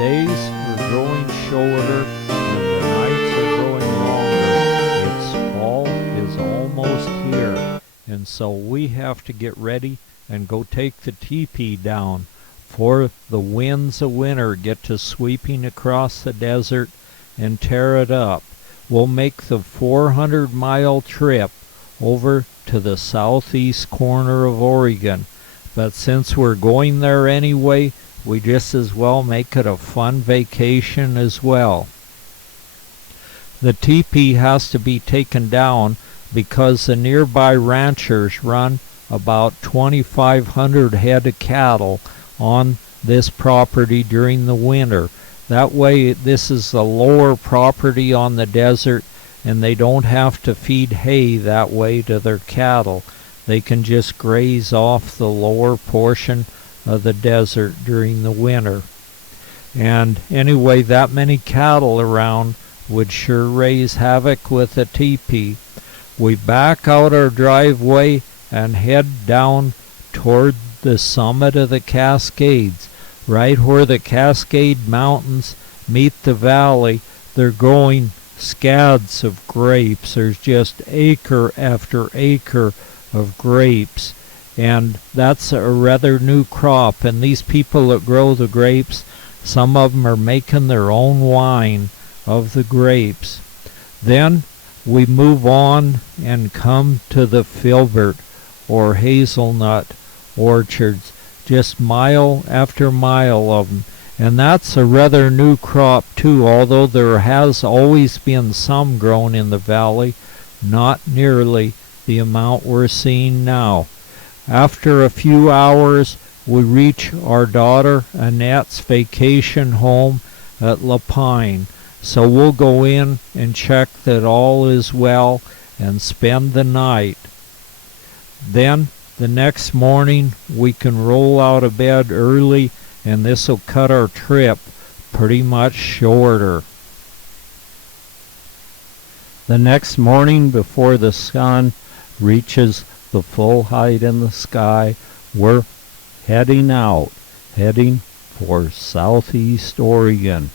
days are growing shorter and the nights are growing longer. It's fall is almost here, and so we have to get ready and go take the teepee down, for the winds of winter get to sweeping across the desert and tear it up. We'll make the 400-mile trip over to the southeast corner of Oregon, but since we're going there anyway, we just as well make it a fun vacation as well. The teepee has to be taken down because the nearby ranchers run about 2,500 head of cattle on this property during the winter. That way, this is the lower property on the desert, and they don't have to feed hay that way to their cattle. They can just graze off the lower portion of the desert during the winter. And anyway, that many cattle around would sure raise havoc with a teepee. We back out our driveway and head down toward the summit of the Cascades. Right where the Cascade Mountains meet the valley, they're growing scads of grapes. There's just acre after acre of grapes, and that's a rather new crop. And these people that grow the grapes, some of them are making their own wine of the grapes. Then we move on and come to the filbert or hazelnut orchards, just mile after mile of them. And that's a rather new crop too, although there has always been some grown in the valley, not nearly the amount we're seeing now. After a few hours, we reach our daughter Annette's vacation home at La Pine. So we'll go in and check that all is well and spend the night. Then the next morning we can roll out of bed early, and this will cut our trip pretty much shorter. The next morning, before the sun reaches the full height in the sky, we're heading out, heading for southeast Oregon.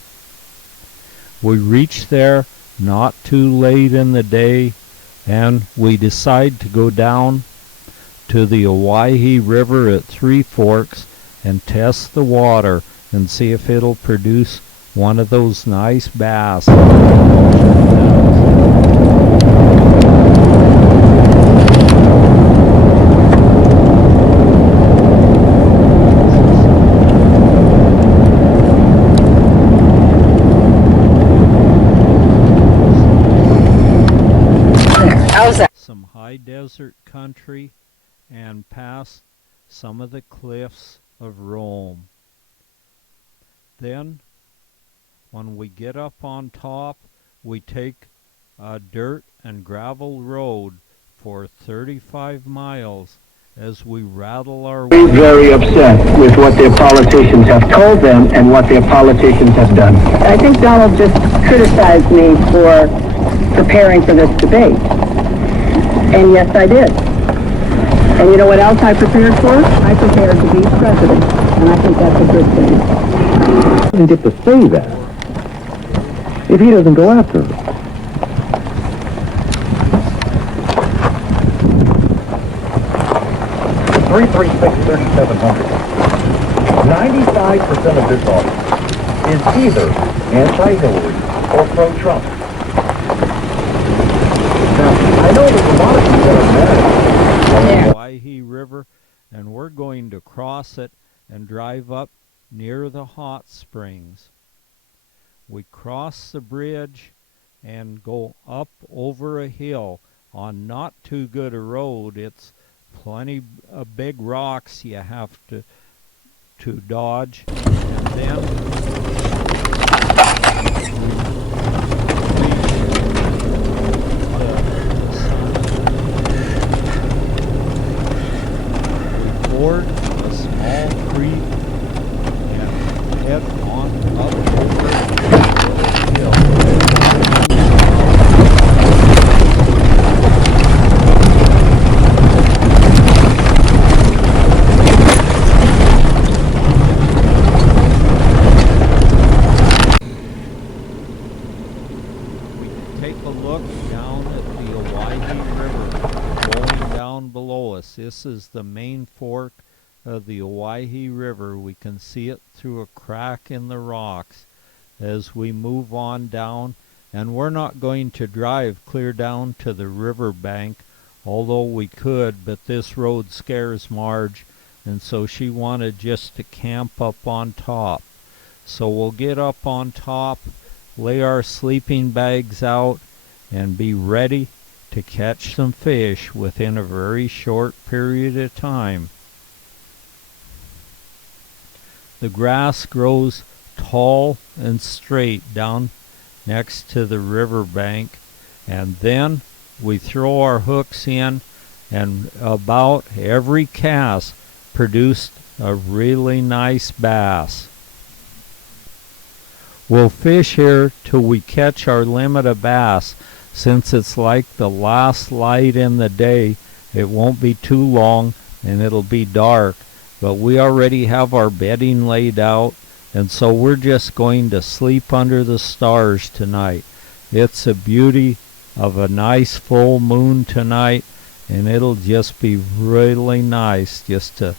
We reach there not too late in the day, and we decide to go down to the Owyhee River at Three Forks and test the water and see if it'll produce one of those nice bass. Some high desert country and past some of the cliffs of Rome. Then, when we get up on top, we take a dirt and gravel road for 35 miles as we rattle our way. Very upset with what their politicians have told them and what their politicians have done. I think Donald just criticized me for preparing for this debate. And yes, I did. And you know what else I prepared for? I prepared to be president. And I think that's a good thing. He doesn't get to say that if he doesn't go after it. Three 336-3700. 95% of this audience is either anti-Hillary or pro-Trump. Now, I know there's a lot of people that are mad. The Owyhee River, and we're going to cross it and drive up near the hot springs. We cross the bridge and go up over a hill on not too good a road. It's plenty of big rocks you have to dodge, and then we ford a small creek and head on up over the hill. take a look down at the Owyhee River flowing down below us. This is the main fork of the Owyhee River. We can see it through a crack in the rocks as we move on down. And we're not going to drive clear down to the river bank, although we could, but this road scares Marge, and so she wanted just to camp up on top. So we'll get up on top, lay our sleeping bags out, and be ready to catch some fish within a very short period of time. The grass grows tall and straight down next to the river bank, and then we throw our hooks in, and about every cast produced a really nice bass. We'll fish here till we catch our limit of bass. Since it's like the last light in the day, it won't be too long and it'll be dark, but we already have our bedding laid out, and so we're just going to sleep under the stars tonight. It's a beauty of a nice full moon tonight, and it'll just be really nice just to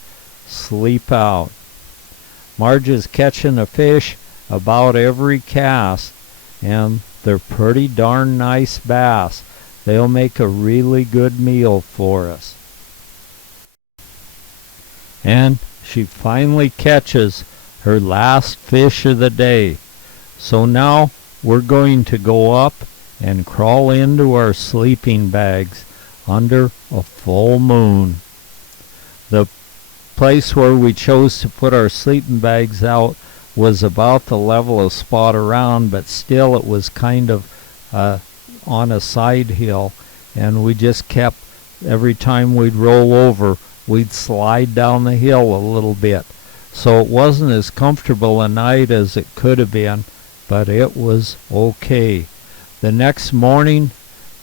sleep out. Marge is catching a fish about every cast, and they're pretty darn nice bass. They'll make a really good meal for us. And she finally catches her last fish of the day. So now we're going to go up and crawl into our sleeping bags under a full moon. The place where we chose to put our sleeping bags out was about the level of Spot Around, but still it was kind of on a side hill, and we just kept, every time we'd roll over, we'd slide down the hill a little bit. So it wasn't as comfortable a night as it could have been, but it was okay. The next morning,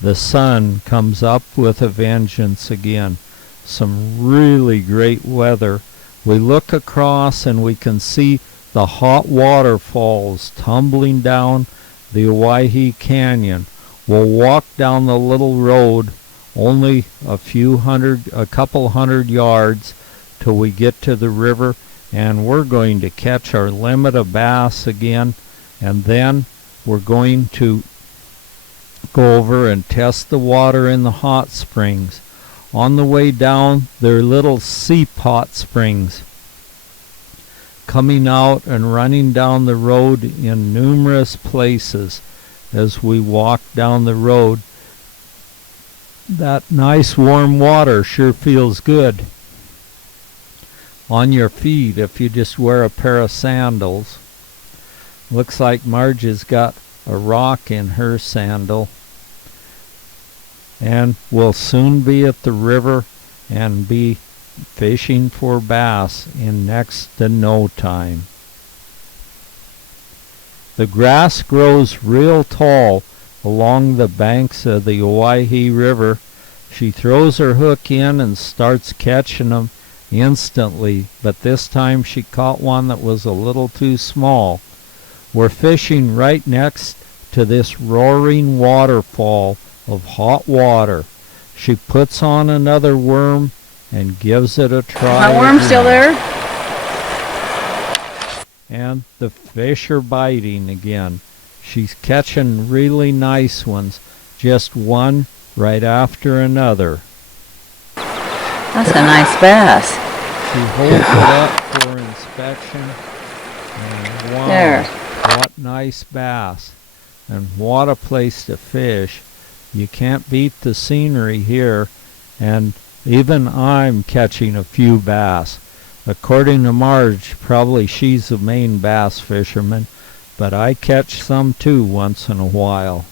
the sun comes up with a vengeance again. Some really great weather. We look across and we can see the hot waterfalls tumbling down the Owyhee Canyon. We'll walk down the little road only a couple hundred yards till we get to the river, and we're going to catch our limit of bass again, and then we're going to go over and test the water in the hot springs. On the way down, there are little sea hot springs coming out and running down the road in numerous places. As we walk down the road, that nice warm water sure feels good on your feet if you just wear a pair of sandals. Looks like Marge has got a rock in her sandal. And we'll soon be at the river and be fishing for bass in next to no time. The grass grows real tall along the banks of the Owyhee River. She throws her hook in and starts catching them instantly, but this time she caught one that was a little too small. We're fishing right next to this roaring waterfall of hot water. She puts on another worm and gives it a try. My worm's still there? And the fish are biting again. She's catching really nice ones, just one right after another. That's a nice bass. She holds it up for inspection, and wow, There. what nice bass. And what a place to fish. You can't beat the scenery here, and even I'm catching a few bass. According to Marge, probably she's the main bass fisherman, but I catch some too once in a while.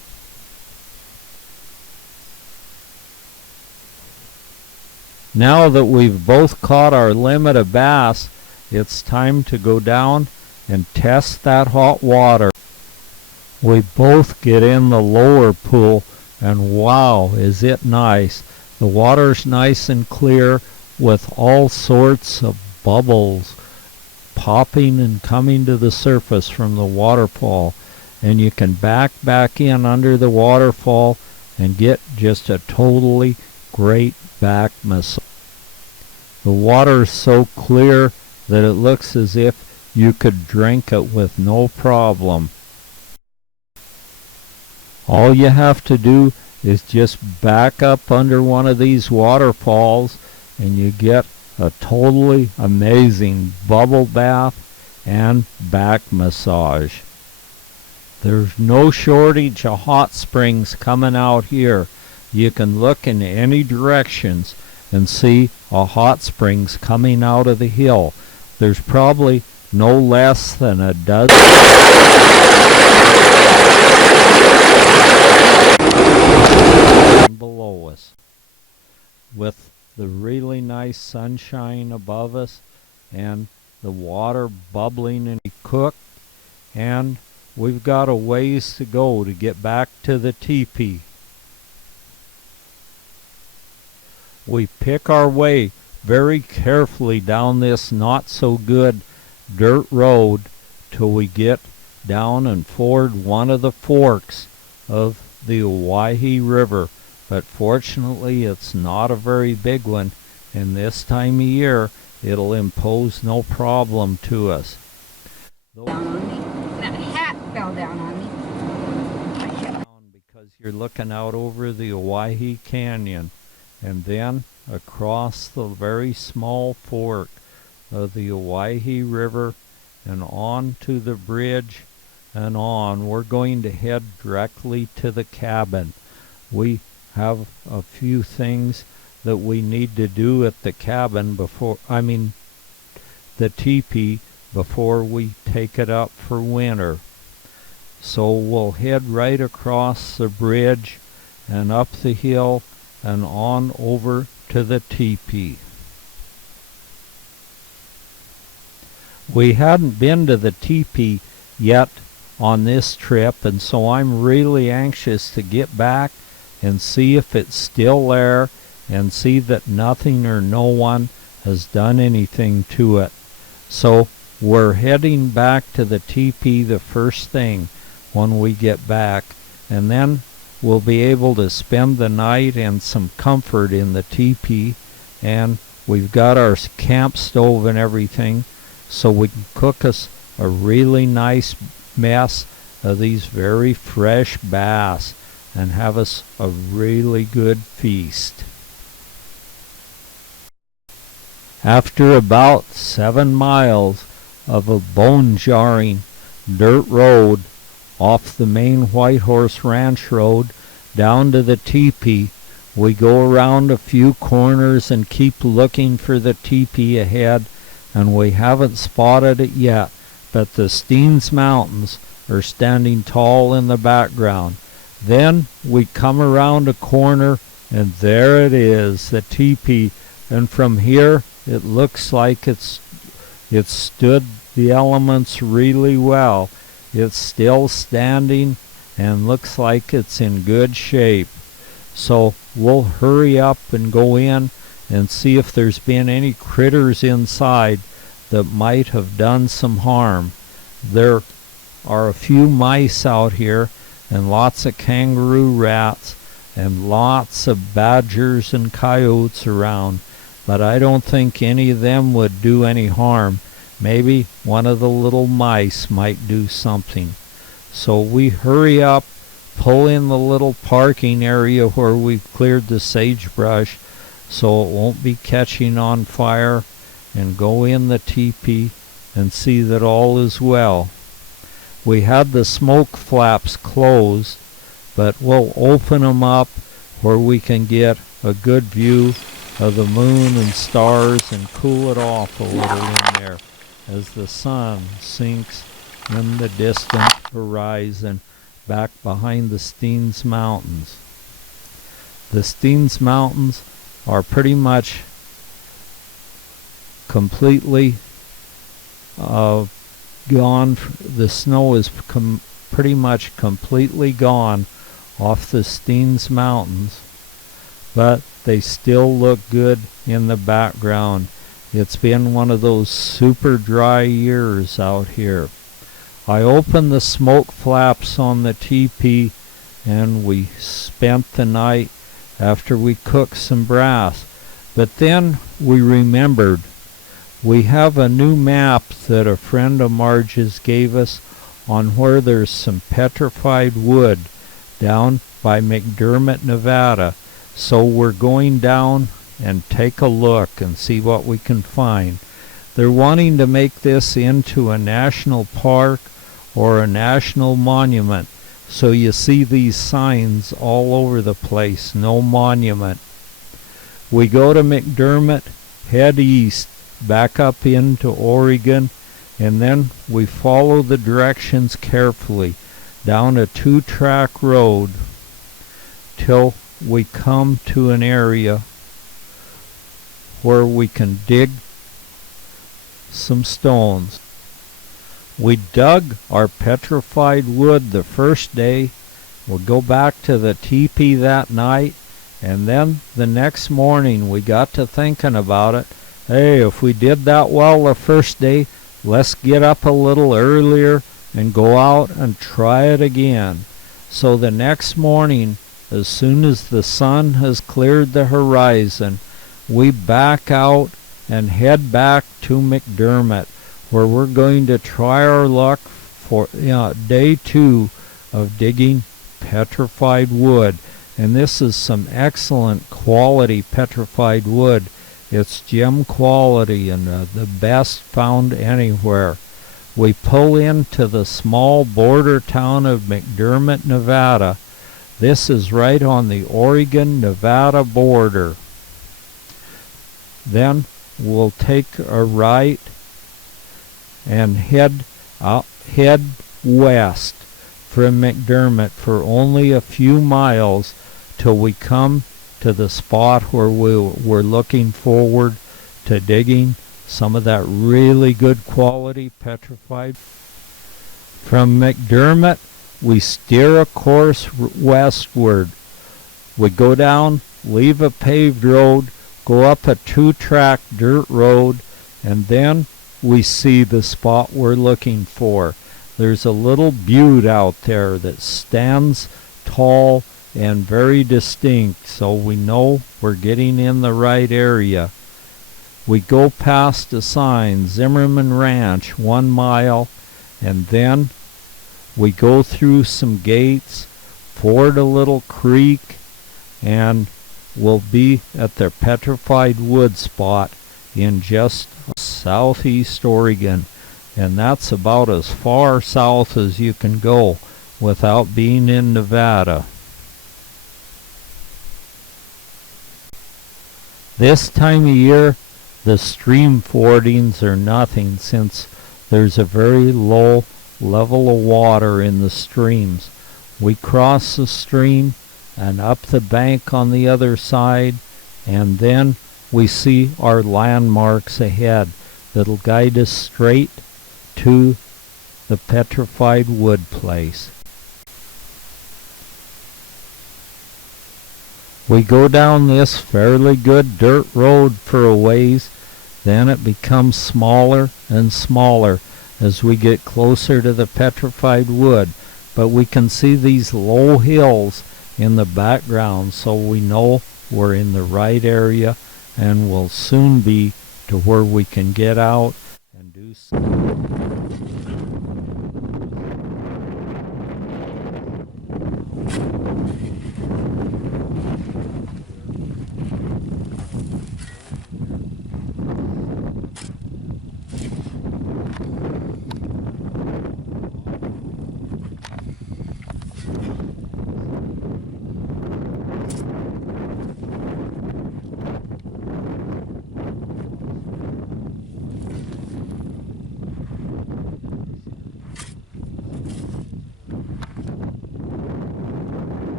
Now that we've both caught our limit of bass, it's time to go down and test that hot water. We both get in the lower pool, and wow, is it nice. The water's nice and clear with all sorts of bubbles popping and coming to the surface from the waterfall. and you can back in under the waterfall and get just a totally great back massage. The water is so clear that it looks as if you could drink it with no problem. All you have to do is just back up under one of these waterfalls and you get a totally amazing bubble bath and back massage. There's no shortage of hot springs coming out here. You can look in any directions and see a hot springs coming out of the hill. There's probably no less than a dozen below us, with the really nice sunshine above us and the water bubbling and cooked, and we've got a ways to go to get back to the teepee. We pick our way very carefully down this not so good dirt road till we get down and ford one of the forks of the Owyhee River. But fortunately it's not a very big one, and this time of year it'll impose no problem to us. Down on me. That hat fell down on me. Because you're looking out over the Owyhee Canyon, and then across the very small fork of the Owyhee River and on to the bridge and on. We're going to head directly to the cabin. We have a few things that we need to do at the cabin before, the teepee, before we take it up for winter. So we'll head right across the bridge and up the hill and on over to the teepee. We hadn't been to the teepee yet on this trip, and so I'm really anxious to get back and see if it's still there and see that nothing or no one has done anything to it. So we're heading back to the teepee the first thing when we get back, and then we'll be able to spend the night and some comfort in the teepee, and we've got our camp stove and everything, so we can cook us a really nice mess of these very fresh bass and have us a really good feast. After about 7 miles of a bone-jarring dirt road off the main White Horse Ranch Road down to the teepee, we go around a few corners and keep looking for the teepee ahead, and we haven't spotted it yet, but the Steens Mountains are standing tall in the background. Then we come around a corner, and there it is, the teepee, and from here it looks like it's stood the elements really well. It's still standing and looks like it's in good shape. So we'll hurry up and go in and see if there's been any critters inside that might have done some harm. There are a few mice out here and lots of kangaroo rats and lots of badgers and coyotes around, but I don't think any of them would do any harm. Maybe one of the little mice might do something. So we hurry up, pull in the little parking area where we've cleared the sagebrush so it won't be catching on fire, and go in the teepee and see that all is well. We had the smoke flaps closed, but we'll open them up where we can get a good view of the moon and stars and cool it off a little in there as the sun sinks in the distant horizon back behind the Steens Mountains. The Steens Mountains are pretty much completely gone. The snow is pretty much completely gone off the Steens Mountains, but they still look good in the background. It's been one of those super dry years out here. I opened the smoke flaps on the teepee, and we spent the night after we cooked some brass. But then we remembered we have a new map that a friend of Marge's gave us on where there's some petrified wood down by McDermott, Nevada. So we're going down and take a look and see what we can find. They're wanting to make this into a national park or a national monument. So you see these signs all over the place, no monument. We go to McDermott, head east, back up into Oregon, and then we follow the directions carefully down a 2-track road till we come to an area where we can dig some stones. We dug our petrified wood the first day. We'll go back to the teepee that night, and then the next morning we got to thinking about it. Hey, if we did that well the first day, let's get up a little earlier and go out and try it again. So the next morning, as soon as the sun has cleared the horizon, we back out and head back to McDermott, where we're going to try our luck for day 2 of digging petrified wood. And this is some excellent quality petrified wood. It's gem quality and the best found anywhere. We pull into the small border town of McDermott, Nevada. This is right on the Oregon-Nevada border. Then we'll take a right and head west from McDermott for only a few miles till we come to the spot where we're looking forward to digging some of that really good quality petrified. From McDermott, we steer a course westward. We go down, leave a paved road, go up a 2-track dirt road, and then we see the spot we're looking for. There's a little butte out there that stands tall and very distinct, so we know we're getting in the right area. We go past a sign, Zimmerman Ranch, 1 mile, and then we go through some gates, ford a little creek, and we'll be at the petrified wood spot in just southeast Oregon. And that's about as far south as you can go without being in Nevada. This time of year, the stream fordings are nothing, since there's a very low level of water in the streams. We cross the stream and up the bank on the other side, and then we see our landmarks ahead that'll guide us straight to the petrified wood place. We go down this fairly good dirt road for a ways, then it becomes smaller and smaller as we get closer to the petrified wood, but we can see these low hills in the background, so we know we're in the right area and will soon be to where we can get out and do some.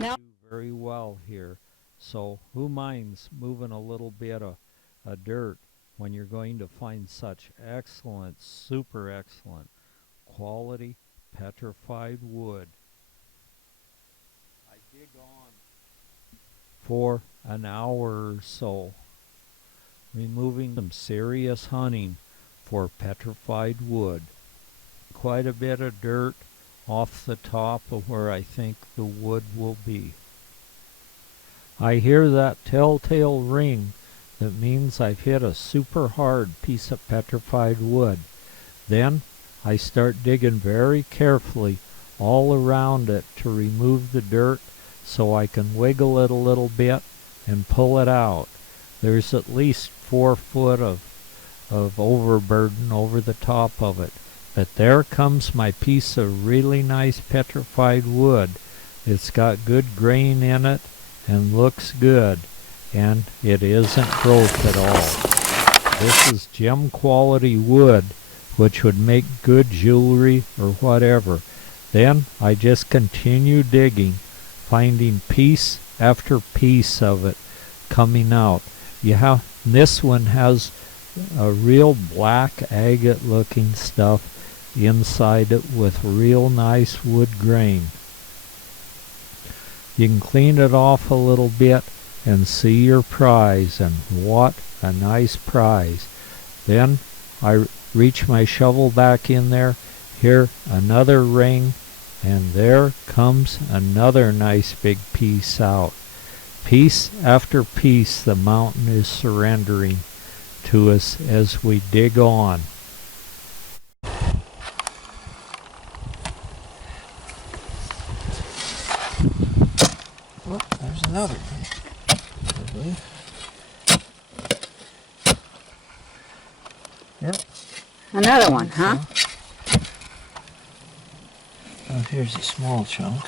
Now, Very well here, so who minds moving a little bit of dirt when you're going to find such excellent, super excellent quality petrified wood. I dig on for an hour or so. removing some serious hunting for petrified wood. Quite a bit of dirt off the top of where I think the wood will be. I hear that telltale ring that means I've hit a super hard piece of petrified wood. Then I start digging very carefully all around it to remove the dirt so I can wiggle it a little bit and pull it out. There's at least 4 foot of overburden over the top of it. But there comes my piece of really nice petrified wood. It's got good grain in it and looks good, and it isn't broke at all. This is gem quality wood, which would make good jewelry or whatever. Then I just continue digging, finding piece after piece of it coming out. This one has a real black agate looking stuff inside it with real nice wood grain. You can clean it off a little bit and see your prize, and what a nice prize. Then I reach my shovel back in there, here another ring, and there comes another nice big piece out. Piece after piece the mountain is surrendering to us as we dig on. Oh, there's another one, I believe. Yep. Another one, huh? Oh, here's a small chunk.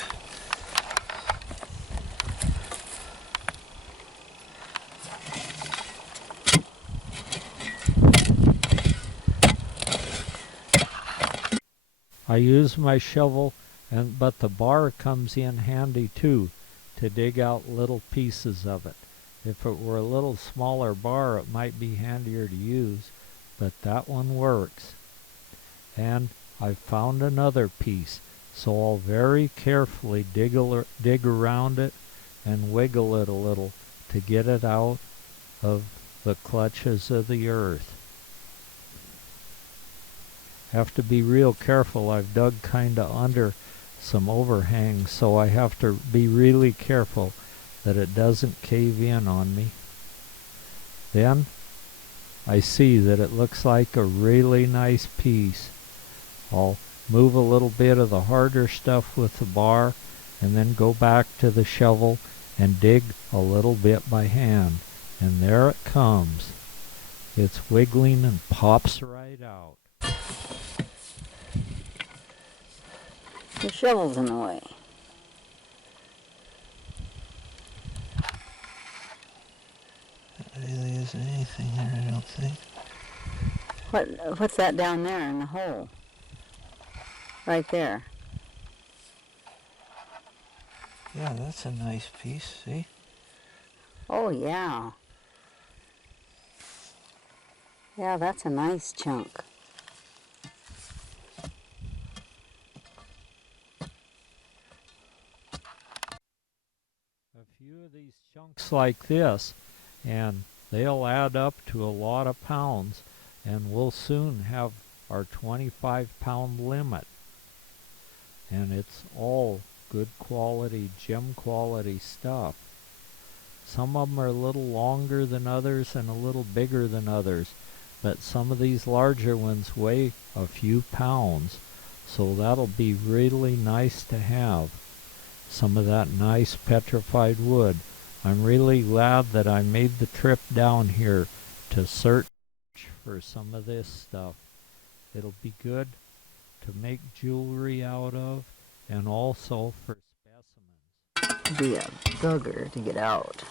I use my shovel, but the bar comes in handy too to dig out little pieces of it. If it were a little smaller bar, it might be handier to use, but that one works. And I've found another piece, so I'll very carefully dig around it and wiggle it a little to get it out of the clutches of the earth. Have to be real careful. I've dug kinda under some overhangs, so I have to be really careful that it doesn't cave in on me. Then I see that it looks like a really nice piece. I'll move a little bit of the harder stuff with the bar and then go back to the shovel and dig a little bit by hand. And there it comes. It's wiggling and pops right out. The shovel's in the way. There really isn't anything there, I don't think. What's that down there in the hole? Right there. Yeah, that's a nice piece, see? Oh, yeah. Yeah, that's a nice chunk. A few of these chunks like this, and they'll add up to a lot of pounds, and we'll soon have our 25-pound limit. And it's all good quality, gem quality stuff. Some of them are a little longer than others and a little bigger than others, but some of these larger ones weigh a few pounds, so that'll be really nice to have. Some of that nice petrified wood. I'm really glad that I made the trip down here to search for some of this stuff. It'll be good to make jewelry out of, and also for specimens. It'd be a bugger to get out.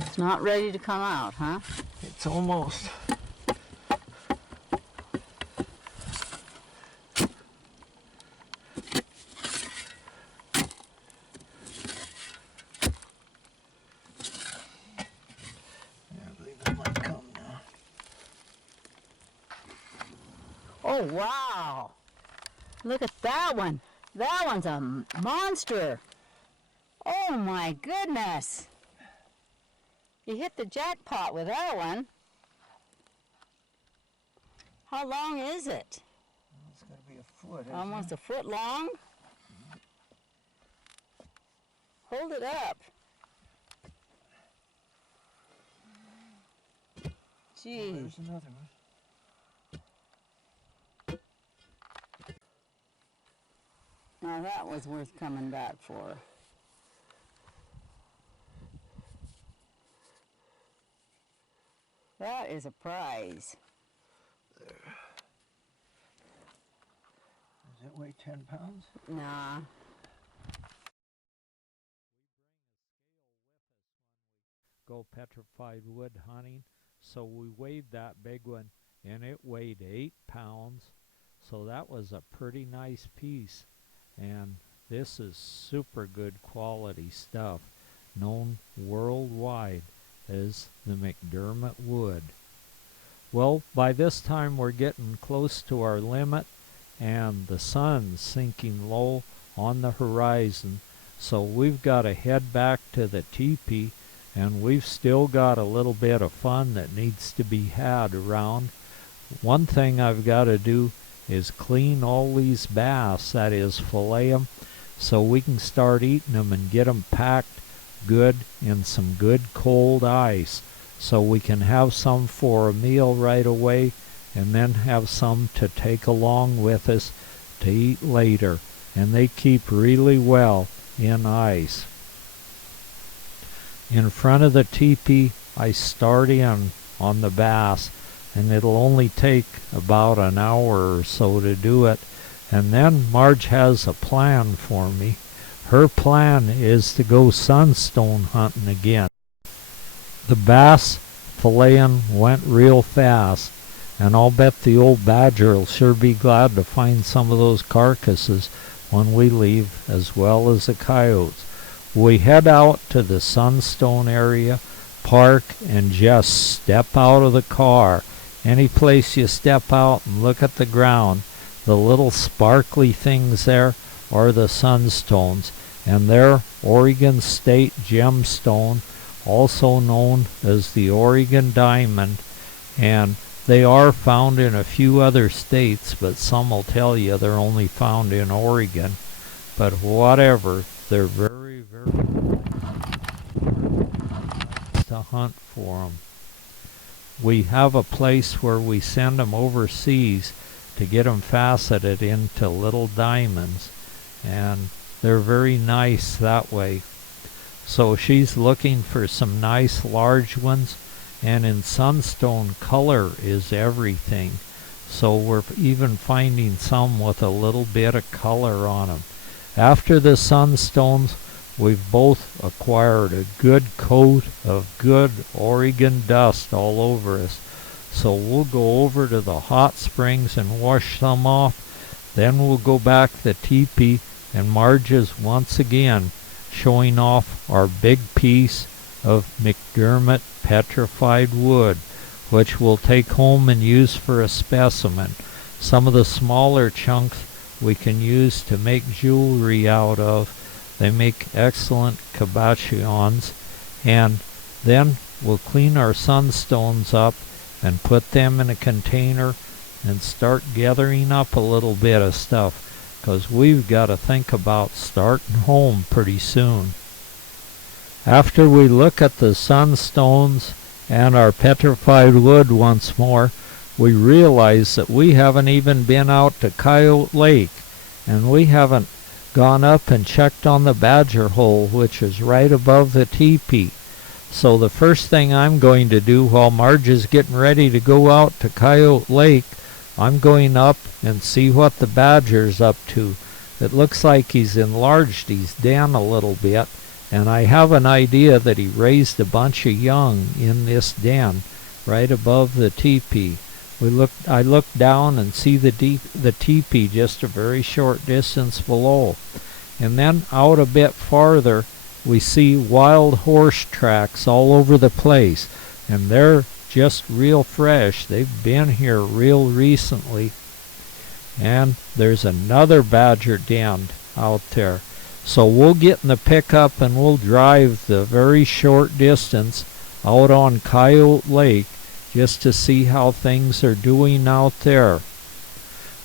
It's not ready to come out, huh? It's almost. Oh, wow. Look at that one. That one's a monster. Oh my goodness! You hit the jackpot with that one. How long is it? Well, it's got to be a foot. Isn't Almost it? a foot long? Hold it up. Oh, Gee. there's another one. Now that was worth coming back for. That is a prize. Does it weigh 10 pounds? Nah. Go petrified wood hunting. So we weighed that big one, and it weighed 8 pounds. So that was a pretty nice piece. And this is super good quality stuff, known worldwide as the McDermott wood. Well, by this time we're getting close to our limit, and the sun's sinking low on the horizon. So we've got to head back to the teepee, and we've still got a little bit of fun that needs to be had around. One thing I've got to do is clean all these bass, that is fillet them, so we can start eating them and get them packed good in some good cold ice, so we can have some for a meal right away and then have some to take along with us to eat later. And they keep really well in ice. In front of the teepee I start in on the bass, and it'll only take about an hour or so to do it. And then Marge has a plan for me. Her plan is to go sunstone hunting again. The bass filleting went real fast, and I'll bet the old badger will sure be glad to find some of those carcasses when we leave, as well as the coyotes. We head out to the Sunstone area, park, and just step out of the car. Any place you step out and look at the ground, the little sparkly things there are the sunstones, and they're Oregon State gemstone, also known as the Oregon diamond, and they are found in a few other states, but some will tell you they're only found in Oregon. But whatever, they're very, very to hunt for them. We have a place where we send them overseas to get them faceted into little diamonds, and they're very nice that way. So she's looking for some nice large ones, and in Sunstone color is everything. So we're even finding some with a little bit of color on them. After the Sunstones, we've both acquired a good coat of good Oregon dust all over us. So we'll go over to the hot springs and wash some off. Then we'll go back to the teepee, and Marge is once again showing off our big piece of McDermott petrified wood, which we'll take home and use for a specimen. Some of the smaller chunks we can use to make jewelry out of. They make excellent cabochons. And then we'll clean our sunstones up and put them in a container and start gathering up a little bit of stuff, because we've got to think about starting home pretty soon. After we look at the sunstones and our petrified wood once more, we realize that we haven't even been out to Coyote Lake, and we haven't gone up and checked on the badger hole, which is right above the teepee. So the first thing I'm going to do while Marge is getting ready to go out to Coyote Lake, I'm going up and see what the badger's up to. It looks like he's enlarged his den a little bit, and I have an idea that he raised a bunch of young in this den right above the teepee. I look down and see the teepee just a very short distance below. And then out a bit farther, we see wild horse tracks all over the place, and they're just real fresh. They've been here real recently. And there's another badger den out there. So we'll get in the pickup and we'll drive the very short distance out on Coyote Lake just to see how things are doing out there.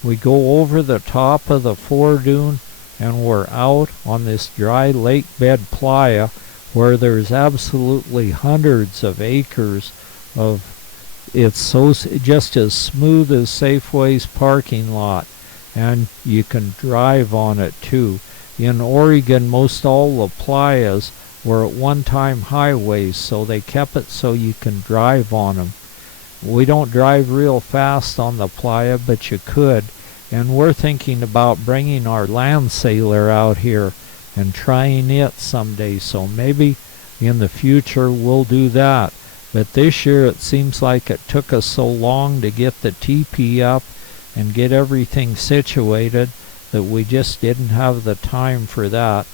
We go over the top of the foredune and we're out on this dry lake bed playa where there's absolutely hundreds of acres of, it's so just as smooth as Safeway's parking lot, and you can drive on it too. In Oregon, most all the playas were at one time highways, so they kept it so you can drive on them. We don't drive real fast on the playa, but you could, and we're thinking about bringing our land sailor out here and trying it someday, so maybe in the future we'll do that. But this year it seems like it took us so long to get the teepee up and get everything situated that we just didn't have the time for that.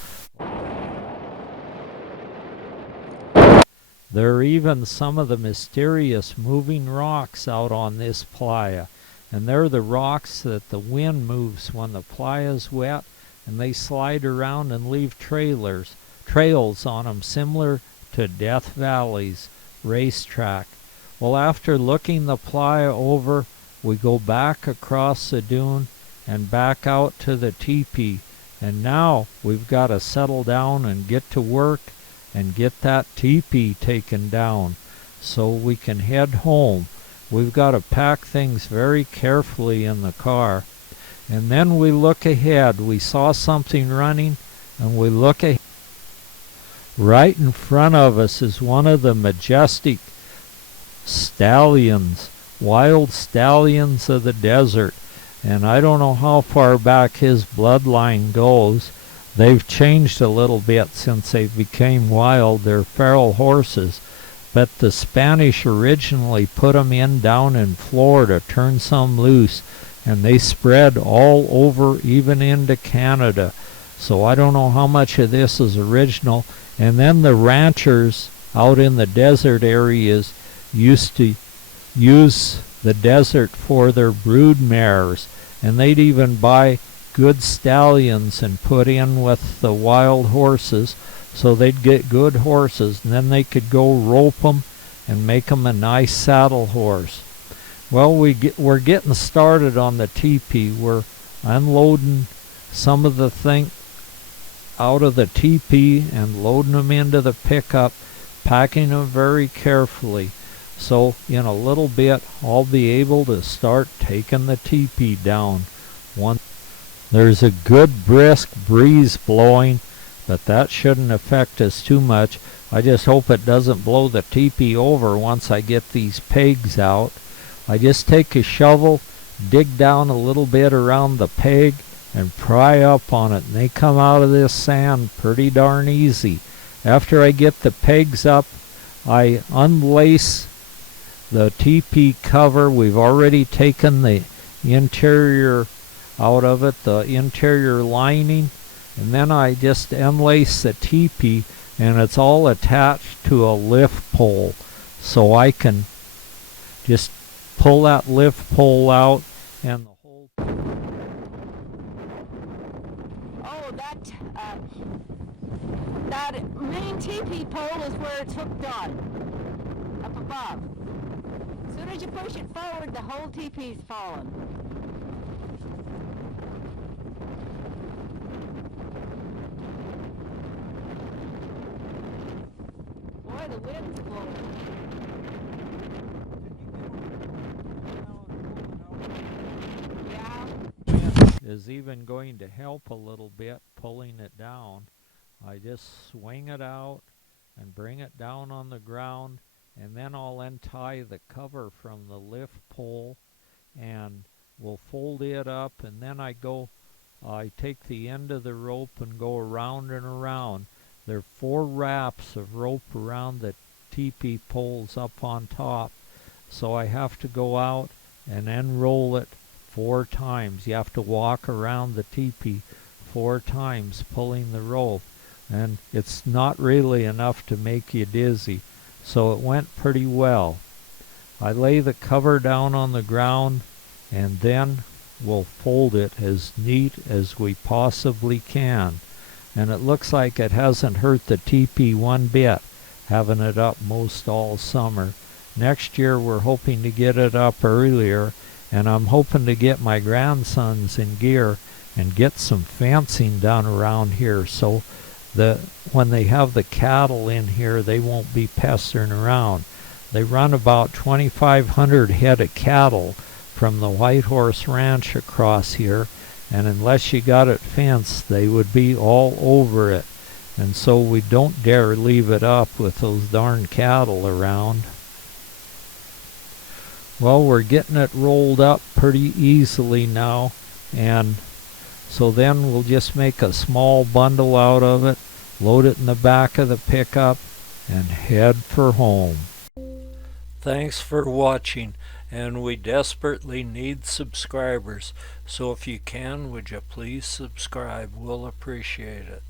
There are even some of the mysterious moving rocks out on this playa, and they're the rocks that the wind moves when the playa's wet, and they slide around and leave trails on them similar to Death Valley's racetrack. Well, after looking the playa over, we go back across the dune and back out to the teepee, and now we've got to settle down and get to work and get that teepee taken down so we can head home. We've got to pack things very carefully in the car. And then we look ahead. We saw something running, and we look ahead. Right in front of us is one of the majestic stallions, wild stallions of the desert. And I don't know how far back his bloodline goes. They've changed a little bit since they became wild. They're feral horses. But the Spanish originally put them down in Florida, turned some loose, and they spread all over, even into Canada. So I don't know how much of this is original. And then the ranchers out in the desert areas used to use the desert for their brood mares, and they'd even buy good stallions and put in with the wild horses so they'd get good horses, and then they could go rope them and make them a nice saddle horse. Well, we're getting started on the teepee. We're unloading some of the thing out of the teepee and loading them into the pickup, packing them very carefully. So in a little bit I'll be able to start taking the teepee down. There's a good brisk breeze blowing, but that shouldn't affect us too much. I just hope it doesn't blow the teepee over once I get these pegs out. I just take a shovel, dig down a little bit around the peg, and pry up on it, and they come out of this sand pretty darn easy. After I get the pegs up, I unlace the teepee cover. We've already taken the interior out of it, the interior lining, and then I just unlace the teepee, and it's all attached to a lift pole, so I can just pull that lift pole out and the whole... Oh, that main teepee pole is where it's hooked on, up above. As soon as you push it forward, the whole teepee's falling. Boy, the wind's blowing. Is even going to help a little bit pulling it down. I just swing it out and bring it down on the ground, and then I'll untie the cover from the lift pole and we'll fold it up, and then I take the end of the rope and go around and around. There are 4 wraps of rope around the teepee poles up on top, so I have to go out and unroll it 4 times. You have to walk around the teepee 4 times pulling the rope, and it's not really enough to make you dizzy, so it went pretty well. I lay the cover down on the ground, and then we'll fold it as neat as we possibly can. and it looks like it hasn't hurt the teepee one bit, having it up most all summer. Next year we're hoping to get it up earlier, and I'm hoping to get my grandsons in gear and get some fencing done around here so that when they have the cattle in here they won't be pestering around. They run about 2,500 head of cattle from the White Horse Ranch across here, and unless you got it fenced they would be all over it, and so we don't dare leave it up with those darn cattle around. Well, we're getting it rolled up pretty easily now, and so then we'll just make a small bundle out of it, load it in the back of the pickup, and head for home. Thanks for watching, and we desperately need subscribers, so if you can, would you please subscribe? We'll appreciate it.